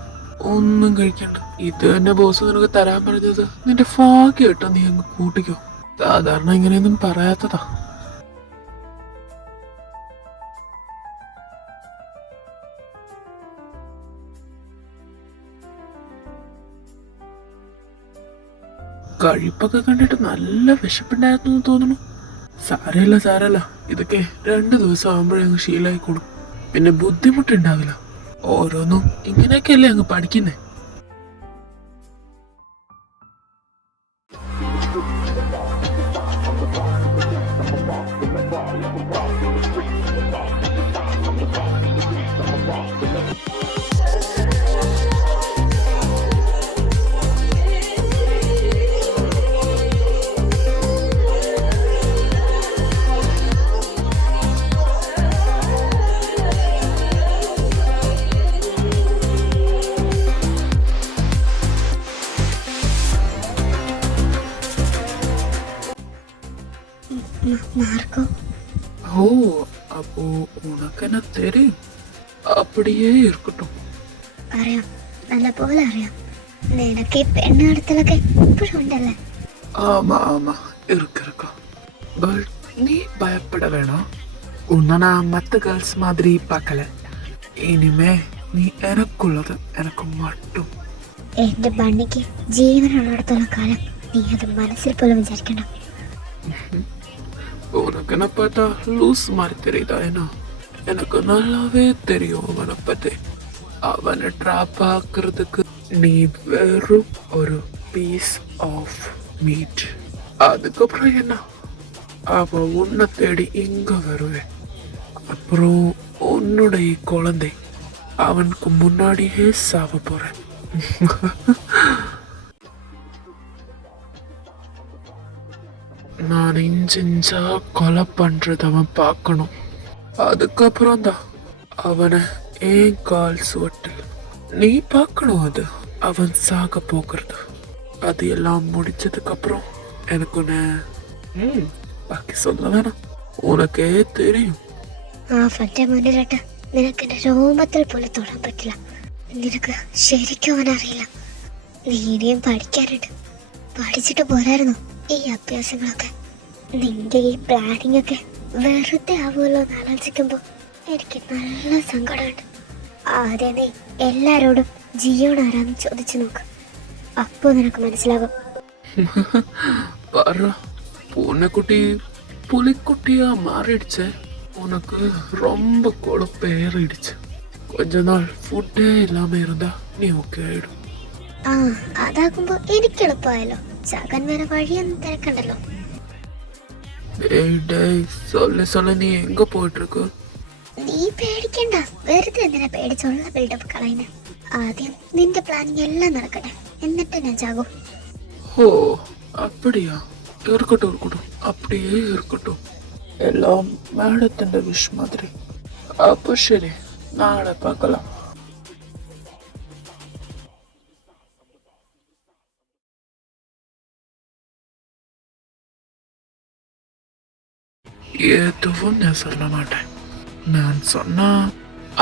ഒന്നും കഴിക്കണ്ട. ഇത് തന്നെ ബോസ് നിനക്ക് തരാൻ പറഞ്ഞത് നിന്റെ ഭാഗ്യം കേട്ടോ, നീ അങ്ങ് കൂട്ടിക്കോ. സാധാരണ ഇങ്ങനെയൊന്നും പറയാത്തതാ. കഴിപ്പൊക്കെ കണ്ടിട്ട് നല്ല വിശപ്പുണ്ടായിരുന്നു എന്ന് തോന്നുന്നു. സാരല്ല, ഇതൊക്കെ 2 ദിവസം ആകുമ്പോഴേ അങ്ങ് ശീലമായിക്കോളും. പിന്നെ ബുദ്ധിമുട്ടുണ്ടാവില്ല. ഓരോന്നും ഇങ്ങനെയൊക്കെയല്ലേ അങ്ങ് പഠിക്കുന്നേ. മാർക്കോ, ஓ, அப்போ உனக்கு என்ன தெரியும்? அப்படியே இருக்கட்டும். അറിയാം, നല്ല പോലെ അറിയാം. നിനക്ക് ഈ പെണ്ണുകടത്തലൊക്കെ ഇപ്പോഴും ഉണ്ടല്ലേ? ஆமா இருக்கு. பட் நீ பயப்பட வேணாம். உன்னை நான் மற்ற கேர்ள்ஸ் மாதிரி பார்க்கல. இனிமே நீ எனக்குള്ളത് எனக்கு மட்டும். എന്റെ ബണ്ണിക്ക് ജീവനുള്ളിടത്തോളം കാലം നീ അത് മനസ്സിൽ പോലും വിചാരിക്കണ്ട. உனக்கு என்ன பார்த்தா லூஸ் மாதிரி தெரியுதா? என்ன, எனக்கு நல்லாவே தெரியும் அவனை பத்தி. அவனை ட்ராப் ஆக்குறதுக்கு நீ வெறும் ஒரு பீஸ் ஆஃப் மீட். அதுக்கப்புறம் என்ன, அவ உன்னை தேடி இங்க வருவேன். அப்புறம் உன்னுடைய குழந்தை அவனுக்கு முன்னாடியே சாவ போறேன். நான் இன்ச்சா கொலை பண்றது அவன் பார்க்கணும். அதுக்கப்புறம் தான் அவனை ஏன் கால் சுவட்டில் நீ பார்க்கணும். அது அவன் சாக போகிறது. அது எல்லாம் முடிச்சதுக்கு அப்புறம் எனக்கு ബാക്കി சொல்ல வேணாம், உனக்கே தெரியும். ആ ഫറ്റ മുന്നിലിട്ട് നിനക്ക് എന്റെ രോമത്തിൽ പോലും തൊടാൻ പറ്റില്ല. നിനക്ക് ശരിക്കും അവനറിയില്ല. നീ ഇനിയും പഠിക്കാനുണ്ട്. പഠിച്ചിട്ട് പോരായിരുന്നു ഈ അഭ്യാസങ്ങളൊക്കെ. നിന്റെ ഈ പ്ലാനിങ് ഒക്കെ വെറുതെ ആവുമല്ലോ എന്ന് ആലോചിക്കുമ്പോൾ എനിക്ക് നല്ല സങ്കടമുണ്ട്. ആദ്യം നീ എല്ലാരോടും ജിയോട് ആരാന്ന് ചോദിച്ചു നോക്ക്. അപ്പോ നിനക്ക് മനസ്സിലാകും. பாரு, பூனைக்குட்டி புலிக்குட்டியா மாறிடுச்சு. உனக்கு ரொம்ப கொழுப்பேறிடுச்சு. கொஞ்ச நாள் ஃபுட்டே இல்லாம இருந்தா நீ ஓகே ஆயிடும். ആ അതാകുമ്പോ എനിക്ക് എളുപ്പമായല്ലോ. ചകൻ വരെ വഴിയൊന്നും തിരക്കണ്ടല്ലോ. டேய் சொல்ல നീ എങ്ക പോയിട്ട് இருக்கு? നീ പേടിക്കണ്ട. വെറുതെ എന്തിനാ പേടിച്ചുള്ള ബിൽഡപ്പ് കളയുന്നത്? ആദ്യം നിന്റെ പ്ലാനിങ് എല്ലാം നടക്കട്ടെ, എന്നിട്ട് ഞാൻ ചാകും. ஓ அப்படியா? இருக்கட்டும், அப்படியே இருக்கட்டும். எல்லாம் மேடத்தின் விஷ் மாதிரி. அப்போ சரி, நாளை பார்க்கலாம். எதுவும் நான் சொல்ல மாட்டேன். நான் சொன்னா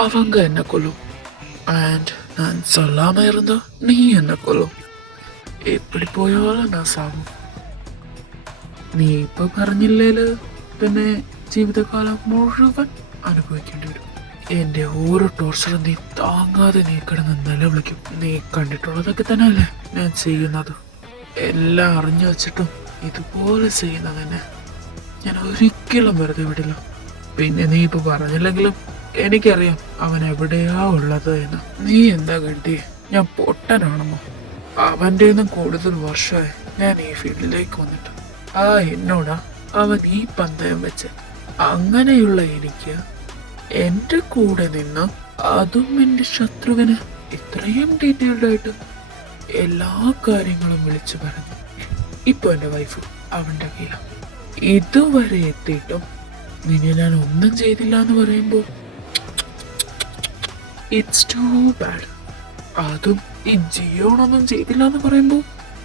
அவங்க என்ன கொல்லும். அண்ட் நான் சொல்லாம இருந்தா நீ என்ன கொல்லும். எப்படி போயாலும் நான் சாகும். നീ ഇപ്പൊ പറഞ്ഞില്ലേല് പിന്നെ ജീവിതകാലം മുഴുവൻ അനുഭവിക്കേണ്ടി വരും. എന്റെ ഓരോ ടോർച്ചറും നീ താങ്ങാതെ നീ കിടന്ന് നിലവിളിക്കും. നീ കണ്ടിട്ടുള്ളതൊക്കെ തന്നെയല്ലേ ഞാൻ ചെയ്യുന്നത്. എല്ലാം അറിഞ്ഞു വെച്ചിട്ടും ഇതുപോലെ ചെയ്യുന്നതിനെ ഞാൻ ഒരിക്കലും വെറുതെ വിടില്ല. പിന്നെ നീ ഇപ്പൊ പറഞ്ഞില്ലെങ്കിലും എനിക്കറിയാം അവൻ എവിടെയാ ഉള്ളത് എന്ന്. നീ എന്താ കരുതി ഞാൻ പൊട്ടനാണെന്നോ? അവൻ്റെ കൂടുതൽ വർഷമായി ഞാൻ ഈ ഫീൽഡിലേക്ക് വന്നിട്ട്. എന്നോടാ അവൻ ഈ പന്തയം വെച്ച്. അങ്ങനെയുള്ള എനിക്ക് എന്റെ കൂടെ നിന്ന് അതും എന്റെ ശത്രുവിന് ഇത്രയും ഡീറ്റെയിൽഡ് ആയിട്ട് എല്ലാ കാര്യങ്ങളും വിളിച്ചു പറഞ്ഞു. ഇപ്പൊ എന്റെ വൈഫ് അവന്റെ കയ്യില. ഇതുവരെ എത്തിയിട്ടും നിന്നെ ഞാൻ ഒന്നും ചെയ്തില്ല എന്ന് പറയുമ്പോ ഇറ്റ്സ് ടു ബാഡ്. അതും ഈ ജിയോണൊന്നും ചെയ്തില്ല എന്ന് പറയുമ്പോ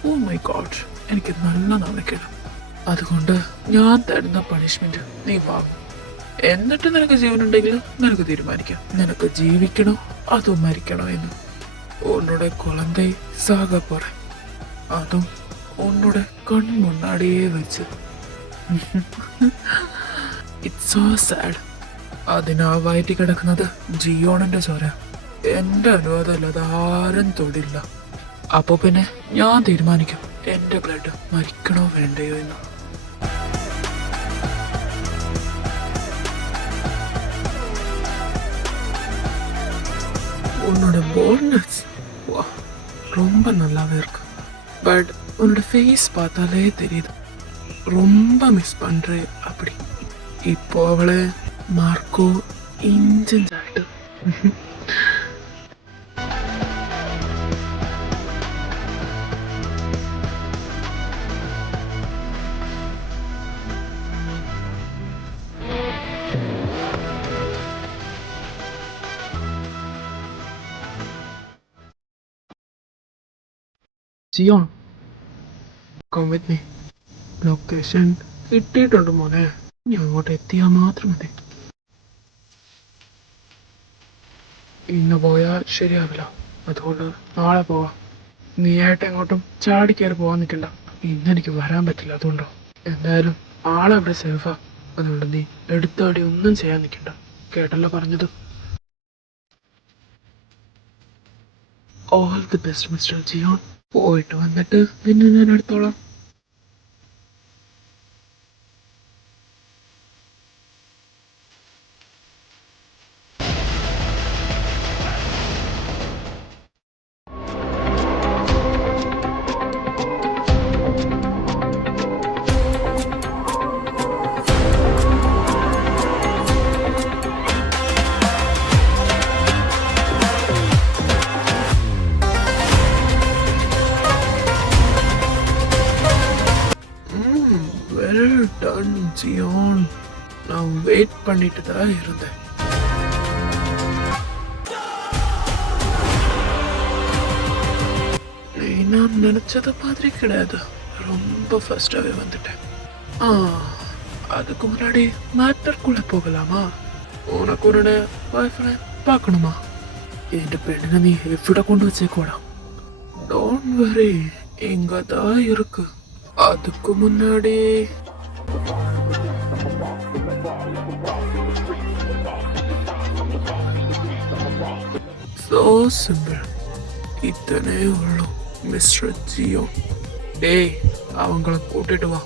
ഓ മൈ ഗോഡ്, എനിക്ക് നല്ല നാണക്കേട്. അതുകൊണ്ട് ഞാൻ തരുന്ന പണിഷ്മെന്റ് നീ വാങ്ങും. എന്നിട്ട് നിനക്ക് ജീവനുണ്ടെങ്കിൽ നിനക്ക് തീരുമാനിക്കാം നിനക്ക് ജീവിക്കണോ അതോ മരിക്കണോ എന്ന്. ഉന്നോടെ കുളന്തൈ സാഗ പോറ, അതും ഉന്നോടെ കൺമുന്നാടിയേ വെച്ച്. It's so sad. അതിനാ വയറ്റി കിടക്കുന്നത് ജിയോണിന്റെ ചോര. എന്റെ അനുവാദമല്ലാതെ ആരും തൊടില്ല. അപ്പൊ പിന്നെ ഞാൻ തീരുമാനിക്കും എന്റെ ബ്ലഡ് മരിക്കണോ വേണ്ടയോ എന്ന്. உன்னோட போல்ட்னஸ் ரொம்ப நல்லாவே இருக்கு. பட் உன்னோட ஃபேஸ் பார்த்தாலே தெரியுது ரொம்ப மிஸ் பண்றேன் அப்படி. இப்போ அவளை மார்க்கோ இன்ஜின்ஸ் ஆயிட்டு. ജിയോൺ, come with me. ലൊക്കേഷൻ കിട്ടിയിട്ടുണ്ട് മോനെ. നീ അങ്ങോട്ട് എത്തിയാൽ മാത്രം മതി. ഇന്ന് പോയാൽ ശരിയാവില്ല, അതുകൊണ്ട് നാളെ പോവാം. നീ ആയിട്ട് എങ്ങോട്ടും ചാടിക്കയറി പോകാൻ നിൽക്കണ്ട. ഇന്ന് എനിക്ക് വരാൻ പറ്റില്ല, അതുകൊണ്ടോ. എന്തായാലും ആളെവിടെ സേഫാ, അതുകൊണ്ട് നീ എടുത്താടി ഒന്നും ചെയ്യാൻ നിൽക്കണ്ട. കേട്ടല്ലോ പറഞ്ഞത്. All the best mister Jion. പോയിട്ട് വന്നിട്ട് നിന്നെ ഞാൻ എടുത്തോളാം. Well done, Jion. நான் வெயிட் பண்ணிட்டு தான் இருந்தேன். நீ நான் நினைச்சத மாதிரி கிடையாது, ரொம்ப ஃபர்ஸ்டாவே வந்துட்டேன். அதுக்கு முன்னாடி மேட்டர்க்குள்ள போகலாமா? உனக்கு உடனே வைஃபை பார்க்கணுமா? என் பெண்ணை நீ எവിടെ கொண்டு வச்சேக்கூடா. டோன்ட் வரி, இங்க தான் இருக்கு. அதுக்கு முன்னாடி സോ സിമ്പിൾ. ഇത്തനേ ഉള്ളൂ മിസ്റ്റർ ജിയോ. ഡേയ്, അവങ്ങളെ കൂട്ടിട്ട് വാ.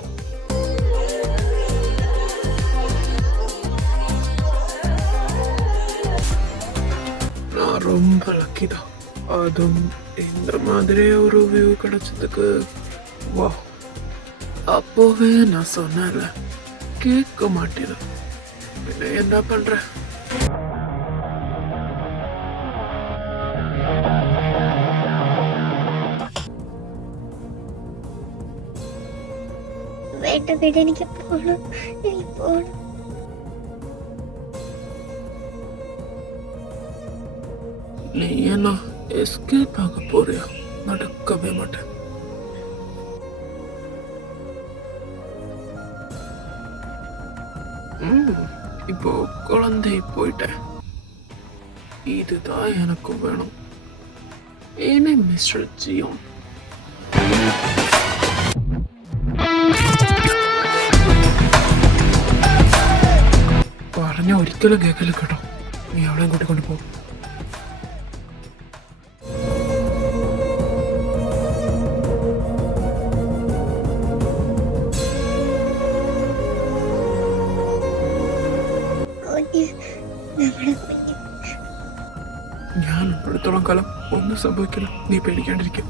நான் ரொம்ப லக்கி தான். அதுவும் இந்த மாதிரி ஒரு வியூ கிடைச்சதுக்கு வா. அப்போவே நான் சொன்னேன்ல, கேட்க மாட்டேன். பின்ன என்ன பண்ற? വേണ്ട വീട്, എനിക്ക് പോകണം, എനിക്ക് പോകണം. நீ என்ன எஸ்கேப் ஆக போறியா? நடக்கவே மாட்டேன். இப்போ குழந்தை போயிட்டேன். இதுதான் எனக்கு வேணும். ஏனே மிஸ்டர் ஜியோன்? പറഞ്ഞ ഒരിക്കലും കേൾക്കില്ല കേട്ടോ. നീ അവളെയും കൂട്ടിക്കൊണ്ട് പോ. കുഞ്ഞ്, നമ്മുടെ കുഞ്ഞ്. ഞാൻ ഉള്ളിടത്തോളം കാലം ഒന്നും സംഭവിക്കില്ല. നീ പേടിക്കാണ്ടിരിക്കും.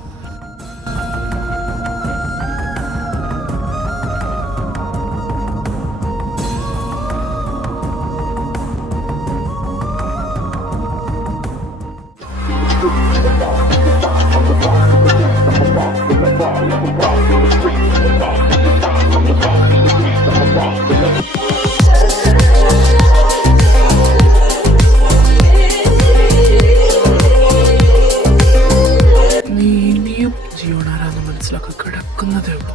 നീ ഇനിയും ജിയോണാരാന്ന് മനസ്സിലാക്കി കിടക്കുന്നതേ ഉള്ളൂ.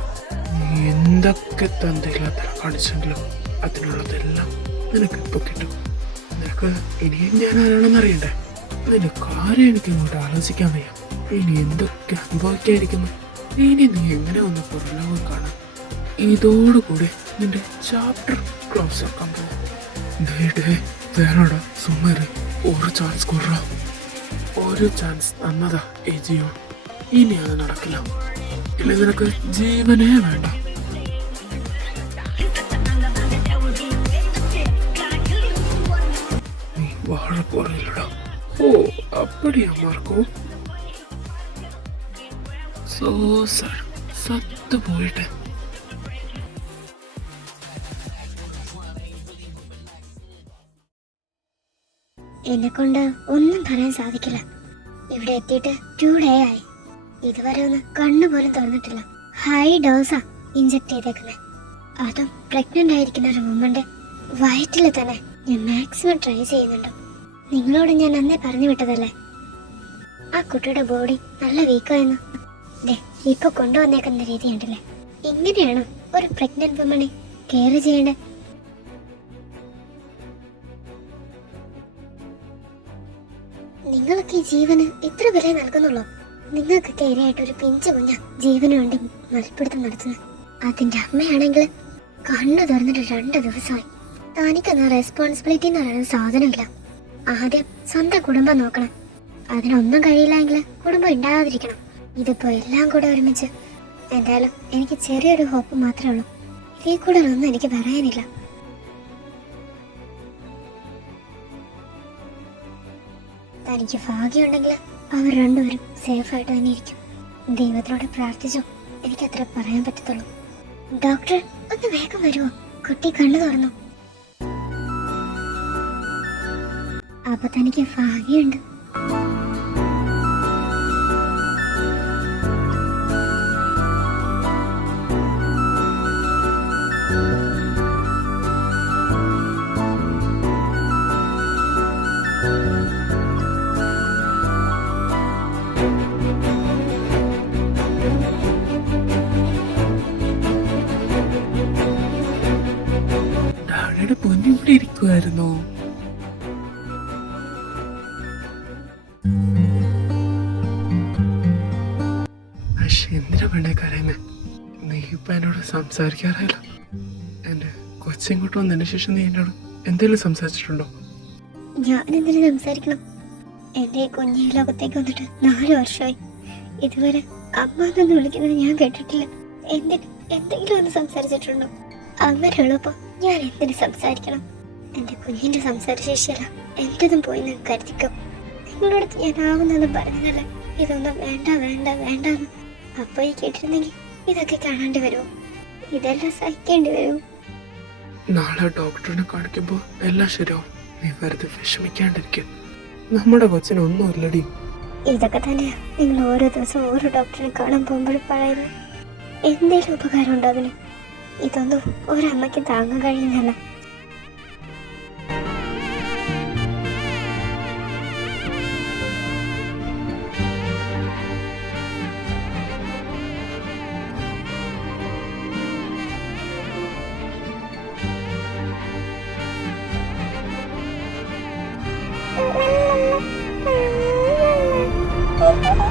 നീ എന്തൊക്കെ തന്തയില്ലാത്ത കാണിച്ചെങ്കിലും അതിനുള്ളതെല്ലാം നിനക്ക് ഇപ്പൊ കിട്ടും. നിനക്ക് ഇനിയും ഞാൻ ആരാണെന്ന് അറിയണ്ടേ? നിന്റെ കാര്യം എനിക്ക് ഇങ്ങോട്ട് ആലോചിക്കാൻ വയ്യ. ഇനി എന്തൊക്കെ അനുഭവിക്കാതിരിക്കുന്നു. ഇനി നീ എങ്ങനെ ഒന്ന് പുറലോകം കാണാം. ഇതോടുകൂടി നിന്റെ ചാപ്റ്റർ ക്ലോസ് ആക്കാൻ പോകും. വേണോടാ സുമര്, ഒരു ചാൻസ് കൊടുറ. ഒരു ചാൻസ് തന്നതാ ഈ ജിയോ. ഇനി അത് നടക്കില്ല. ഇല്ല, നിനക്ക് ജീവനേ വേണ്ട. നീ വാഴ പോറില്ലടാ. ഓ அப்படியா മാർക്കോ? സോ സർ, സത്ത് പോയിട്ട്. എന്നെ കൊണ്ട് ഒന്നും പറയാൻ സാധിക്കില്ല. ഇവിടെ എത്തിയിട്ട് 2 ഡേ ആയി. ഇതുവരെ ഒന്ന് കണ്ണു പോലും തുറന്നിട്ടില്ല. ഹൈ ഡോസാ ഇഞ്ചക്ട് ചെയ്തേക്കുന്നത്. അതും പ്രഗ്നന്റ് ആയിരിക്കുന്ന ഒരു വുമന്റെ വയറ്റിൽ തന്നെ. ഞാൻ മാക്സിമം ട്രൈ ചെയ്യുന്നുണ്ട്. നിങ്ങളോട് ഞാൻ അന്നേ പറഞ്ഞു വിട്ടതല്ലേ, ആ കുട്ടിയുടെ ബോഡി നല്ല വീക്കായെന്ന്. ഇപ്പൊ കൊണ്ടുവന്നേക്കുന്ന രീതി ഉണ്ടല്ലേ, ഇങ്ങനെയാണോ ഒരു പ്രഗ്നന്റ് വുമനെ കെയർ ചെയ്യേണ്ടത്? നിങ്ങൾക്ക് ഈ ജീവന് ഇത്ര വില നൽകുന്നുള്ളൂ? നിങ്ങൾക്കൊക്കെ ഇരയായിട്ട് ഒരു പിഞ്ചു കുഞ്ഞ ജീവന് വേണ്ടി മൽപ്പിടുത്തം നടത്തുന്നത്. അതിന്റെ അമ്മയാണെങ്കിൽ കണ്ണു തുറന്നിട്ട് 2 ദിവസമായി. തനിക്കൊന്നും റെസ്പോൺസിബിലിറ്റി എന്ന് പറയുന്ന സാധനമില്ല. ആദ്യം സ്വന്തം കുടുംബം നോക്കണം. അതിനൊന്നും കഴിയില്ലെങ്കിൽ കുടുംബം ഉണ്ടാകാതിരിക്കണം. ഇതിപ്പോ എല്ലാം കൂടെ ഒരുമിച്ച്. എന്തായാലും എനിക്ക് ചെറിയൊരു ഹോപ്പ് മാത്രമേ ഉള്ളൂ. ഇതിൽ കൂടുതലൊന്നും എനിക്ക് പറയാനില്ല. തനിക്ക് ഭാഗ്യമുണ്ടെങ്കിൽ അവർ രണ്ടുപേരും സേഫായിട്ട് തന്നെ ഇരിക്കും. ദൈവത്തിനോട് പ്രാർത്ഥിച്ചോ, എനിക്കത്ര പറയാൻ പറ്റത്തുള്ളൂ. ഡോക്ടർ ഒന്ന് വേഗം വരുമോ? കുട്ടി കണ്ണു തുറന്നു. അപ്പൊ തനിക്ക് ഭാഗ്യമുണ്ട്. ഡാഡിയുടെ പൊന്നിവിടെ ഇരിക്കുമായിരുന്നോ? എന്തിനാ വേണ്ടേ കരയുന്നേ? നീ ഇപ്പൊ എന്നോട് സംസാരിക്കാറില്ല. എന്റെ കൊച്ചിങ്ങോട്ട് വന്നതിന് ശേഷം നീ എന്നോട് എന്തെങ്കിലും സംസാരിച്ചിട്ടുണ്ടോ? ഞാൻ എന്തിനു സംസാരിക്കണം? എന്റെ കുഞ്ഞി ലോകത്തേക്ക് വന്നിട്ട് 4 വർഷമായി. ഇതുവരെ അമ്മ എന്നൊന്ന് വിളിക്കുന്നത് ഞാൻ കേട്ടിട്ടില്ല. എന്തെങ്കിലും ഒന്ന് സംസാരിച്ചിട്ടുണ്ടോ? അങ്ങനെയുള്ളപ്പോ ഞാൻ എന്തിനു സംസാരിക്കണം? എന്റെ കുഞ്ഞിന്റെ സംസാരശേഷിയല്ല എന്റേതും പോയി ഞാൻ കരുതിക്കും. നിങ്ങളോട് ഞാൻ ആവുന്നെന്ന് പറഞ്ഞതല്ലേ ഇതൊന്നും വേണ്ട വേണ്ട വേണ്ടെന്ന്. അപ്പൊ ഈ കേട്ടിരുന്നെങ്കിൽ ഇതൊക്കെ കാണേണ്ടി വരുമോ? ഇതെല്ലാം സഹിക്കേണ്ടി വരുമോ? നാളെ ഡോക്ടറിനെ കാണിക്കുമ്പോ എല്ലാം ശരിയാവും. നീ വെറുതെ വിഷമിക്കാണ്ടിരിക്കും. നമ്മുടെ കൊച്ചിനൊന്നുമില്ലടി. ഇതൊക്കെ തന്നെയാ നിങ്ങൾ ഓരോ ദിവസം ഓരോ ഡോക്ടറിനെ കാണാൻ പോകുമ്പോഴും പറയുന്നത്. എന്തെങ്കിലും ഉപകാരം ഉണ്ടോ അതിന്? ഇതൊന്നും ഒരമ്മയ്ക്ക് താങ്ങാൻ കഴിയുന്നല്ല. தேவா.